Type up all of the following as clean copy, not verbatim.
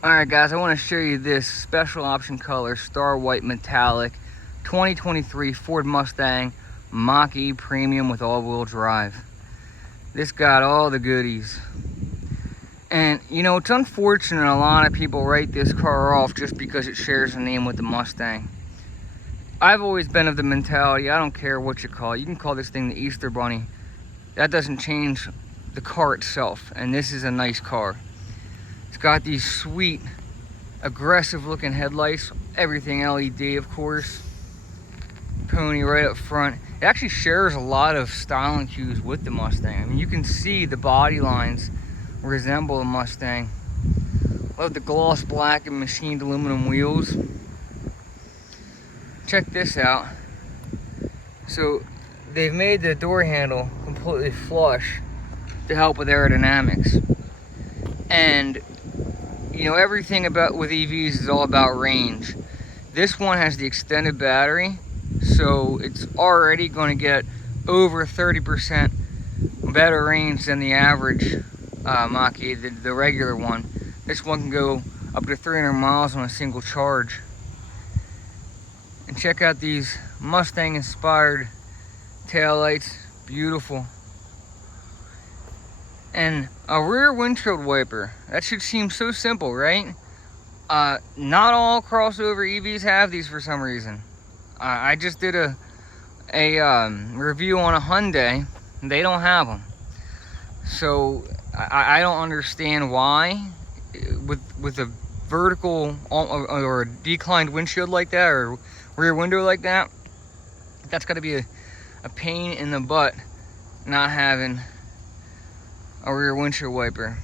Alright guys, I want to show you this special option color, Star White Metallic 2023 Ford Mustang Mach E Premium with all-wheel drive. This got all the goodies. And you know, it's unfortunate a lot of people write this car off just because it shares a name with the Mustang. I've always been of the mentality, I don't care what you call it. You can call this thing the Easter Bunny. That doesn't change the car itself, and this is a nice car. It's got these sweet, aggressive looking headlights, everything LED of course. Pony right up front. It actually shares a lot of styling cues with the Mustang. I mean, you can see the body lines resemble a Mustang. Love the gloss black and machined aluminum wheels. Check this out. So they've made the door handle completely flush to help with aerodynamics. And you know, everything about with EVs is all about range. This one has the extended battery, so it's already going to get over 30% better range than the average Mach E, the regular one. This one can go up to 300 miles on a single charge. And check out these Mustang inspired taillights, beautiful. And a rear windshield wiper. That should seem so simple, right? Not all crossover EVs have these for some reason. I just did a review on a Hyundai. They don't have them. So I don't understand why with a vertical or a declined windshield like that, or rear window like that, that's got to be a pain in the butt not having a rear windshield wiper.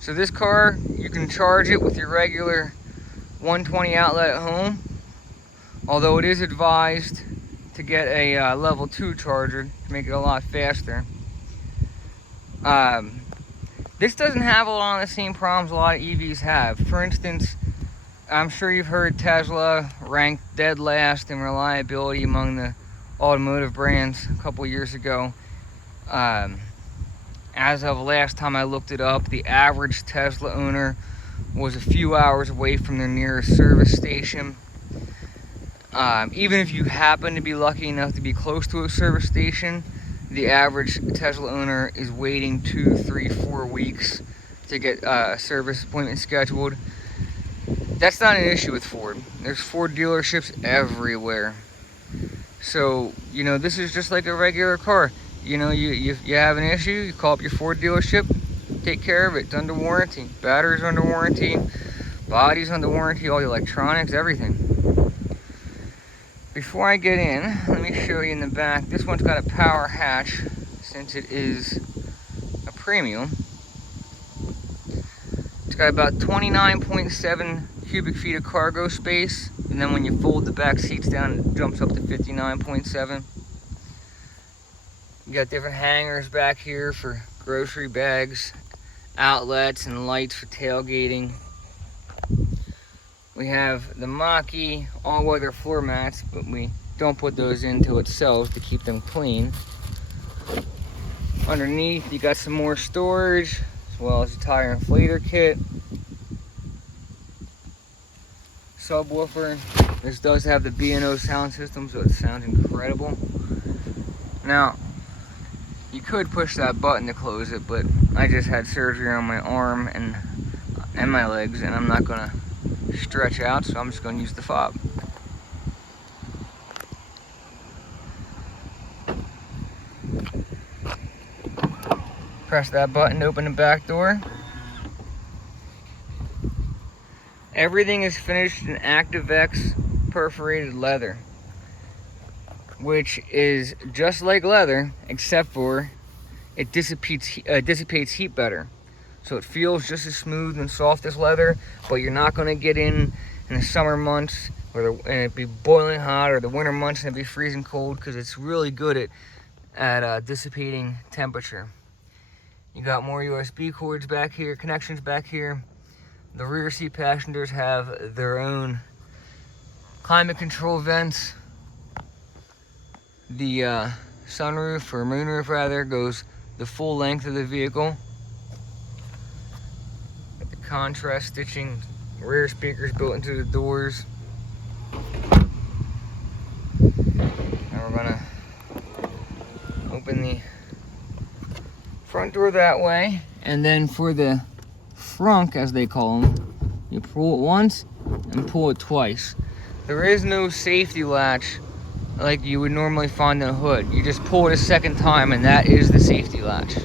So this car, you can charge it with your regular 120 outlet at home, although it is advised to get a level 2 charger to make it a lot faster. This doesn't have a lot of the same problems a lot of EVs have. For instance, I'm sure you've heard Tesla ranked dead last in reliability among the automotive brands a couple years ago. As of last time I looked it up, the average Tesla owner was a few hours away from their nearest service station. Even if you happen to be lucky enough to be close to a service station, the average Tesla owner is waiting 2, 3, 4 weeks to get a service appointment scheduled. That's not an issue with Ford. There's Ford dealerships everywhere. So, you know, this is just like a regular car. You know, you have an issue, you call up your Ford dealership, take care of it. It's under warranty. Batteries under warranty, body's under warranty, all the electronics, everything. Before I get in, let me show you in the back. This one's got a power hatch since it is a premium. It's got about 29.7 cubic feet of cargo space, and then when you fold the back seats down, it jumps up to 59.7. You got different hangers back here for grocery bags, outlets, and lights for tailgating. We have the Mach E all-weather floor mats, but we don't put those into it sells to keep them clean. Underneath, you got some more storage, as well as a tire inflator kit. Subwoofer. This does have the B&O sound system, so it sounds incredible. Now, you could push that button to close it, but I just had surgery on my arm and my legs, and I'm not gonna stretch out, so I'm just gonna use the fob. Press that button to open the back door. Everything is finished in ActiveX perforated leather, which is just like leather, except for it dissipates heat better. So it feels just as smooth and soft as leather, but you're not going to get in the summer months and it'd be boiling hot, or the winter months and it'd be freezing cold, because it's really good at dissipating temperature. You got more USB cords back here, connections back here. The rear seat passengers have their own climate control vents. The sunroof, or moonroof rather, goes the full length of the vehicle. Got the contrast stitching, rear speakers built into the doors. Now we're gonna open the front door that way, and then for the frunk, as they call them, you pull it once and pull it twice. There is no safety latch like you would normally find in a hood. You just pull it a second time, and that is the safety latch.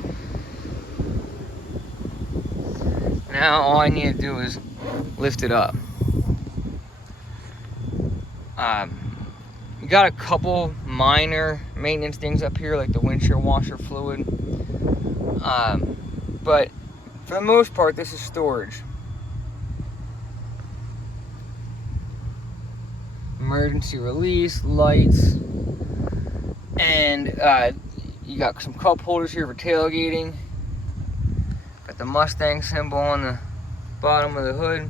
Now all I need to do is lift it up. You got a couple minor maintenance things up here, like the windshield washer fluid. But for the most part, this is storage. Emergency release, lights, and you got some cup holders here for tailgating. Got the Mustang symbol on the bottom of the hood.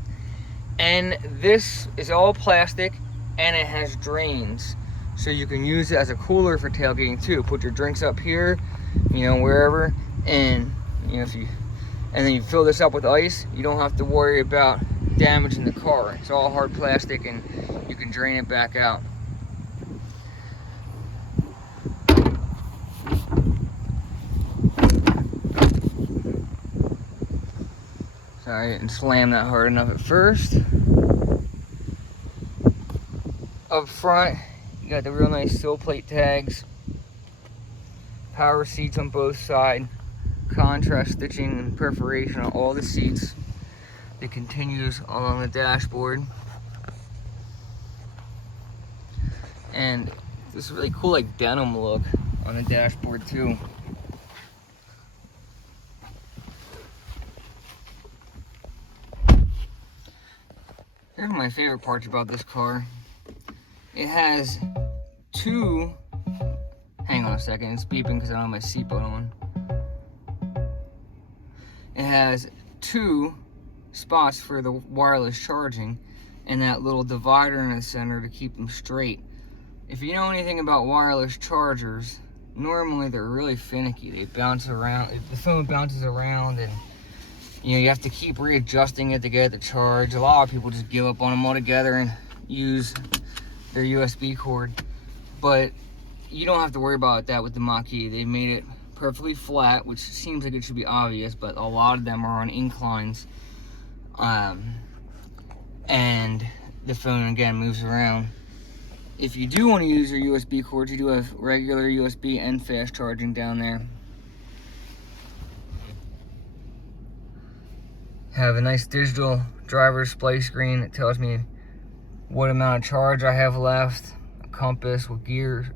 And this is all plastic, and it has drains. So you can use it as a cooler for tailgating too. Put your drinks up here, you know, wherever, and you know, and then you fill this up with ice. You don't have to worry about damaging the car. It's all hard plastic, and you can drain it back out. Sorry, I didn't slam that hard enough at first. Up front, you got the real nice sill plate tags, power seats on both sides, contrast stitching and perforation on all the seats. It continues along the dashboard. And this really cool like denim look on the dashboard too. Here's my favorite parts about this car. It has two, hang on a second, it's beeping because I don't have my seatbelt on. It has two spots for the wireless charging and that little divider in the center to keep them straight. If you know anything about wireless chargers, normally they're really finicky. They bounce around, the phone bounces around, and you know, you have to keep readjusting it to get it to charge. A lot of people just give up on them altogether and use their USB cord. But you don't have to worry about that with the Mach E. They made it perfectly flat, which seems like it should be obvious, but a lot of them are on inclines. And the phone, again, moves around. If you do want to use your USB cords, you do have regular USB and fast charging down there. Have a nice digital driver display screen that tells me what amount of charge I have left, a compass, what gear,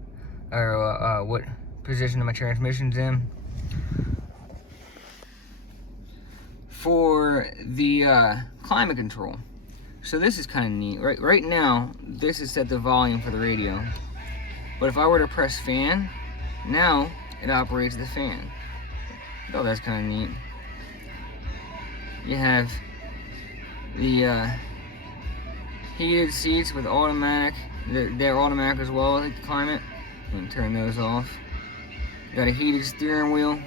or what position my transmission's in. For the climate control, so this is kind of neat. Right now, this is set to volume for the radio. But if I were to press fan, now it operates the fan. Oh, that's kind of neat. You have the heated seats with automatic. They're automatic as well, like the climate. You can turn those off. Got a heated steering wheel.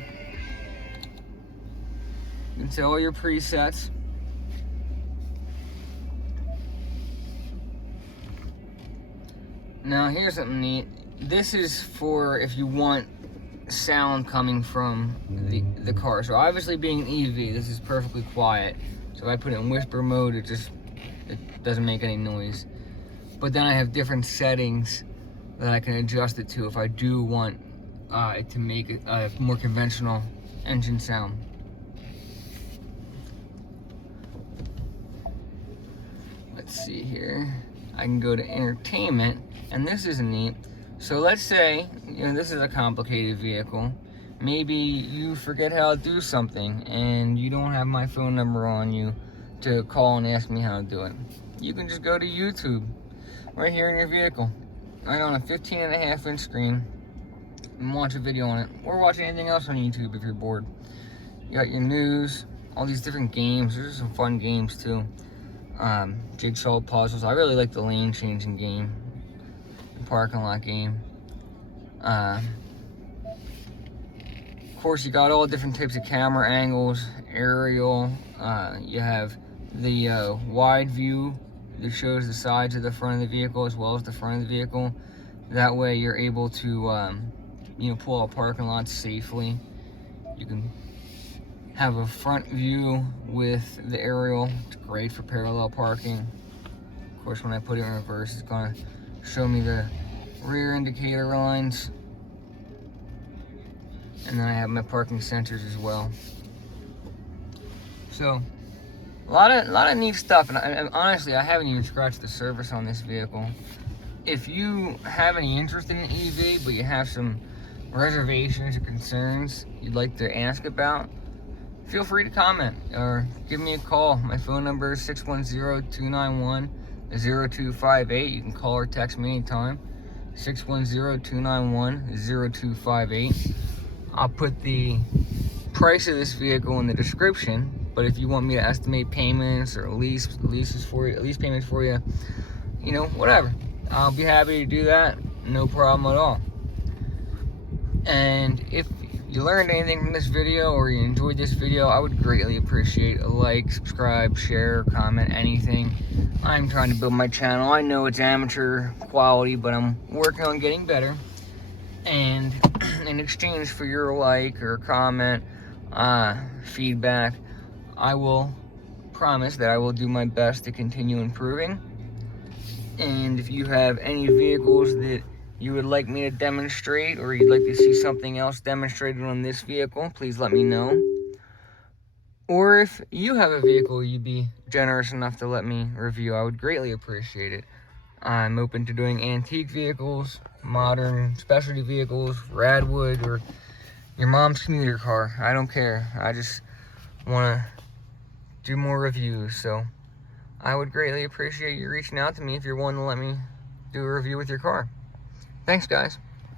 You can set all your presets. Now here's something neat. This is for if you want sound coming from the car. So obviously being an EV, this is perfectly quiet. So if I put it in whisper mode, it doesn't make any noise. But then I have different settings that I can adjust it to if I do want it to make it a more conventional engine sound. Let's see here. I can go to entertainment, and this is neat. So let's say, you know, this is a complicated vehicle. Maybe you forget how to do something and you don't have my phone number on you to call and ask me how to do it. You can just go to YouTube right here in your vehicle, right on a 15.5-inch screen, and watch a video on it, or watch anything else on YouTube if you're bored. You got your news, all these different games. There's some fun games too. Jigsaw puzzles. I really like the lane changing game, the parking lot game. Of course, you got all different types of camera angles, aerial, You have the wide view that shows the sides of the front of the vehicle as well as the front of the vehicle. That way you're able to pull out parking lots safely. You can have a front view with the aerial. It's great for parallel parking. Of course, when I put it in reverse, it's gonna show me the rear indicator lines. And then I have my parking sensors as well. So, a lot of neat stuff. And honestly, I haven't even scratched the surface on this vehicle. If you have any interest in an EV, but you have some reservations or concerns you'd like to ask about, feel free to comment or give me a call. My phone number is 610-291-0258. You can call or text me anytime. 610-291-0258. I'll put the price of this vehicle in the description, but if you want me to estimate payments or lease payments for you, whatever, I'll be happy to do that. No problem at all. And if you learned anything from this video or you enjoyed this video, I would greatly appreciate a like, subscribe, share, comment, anything. I'm trying to build my channel. I know it's amateur quality, but I'm working on getting better. And in exchange for your like or comment, feedback, I will promise that I will do my best to continue improving. And if you have any vehicles that you would like me to demonstrate, or you'd like to see something else demonstrated on this vehicle, please let me know. Or if you have a vehicle you'd be generous enough to let me review, I would greatly appreciate it. I'm open to doing antique vehicles, modern specialty vehicles, Radwood, or your mom's commuter car. I don't care. I just want to do more reviews. So I would greatly appreciate you reaching out to me if you're willing to let me do a review with your car. Thanks, guys.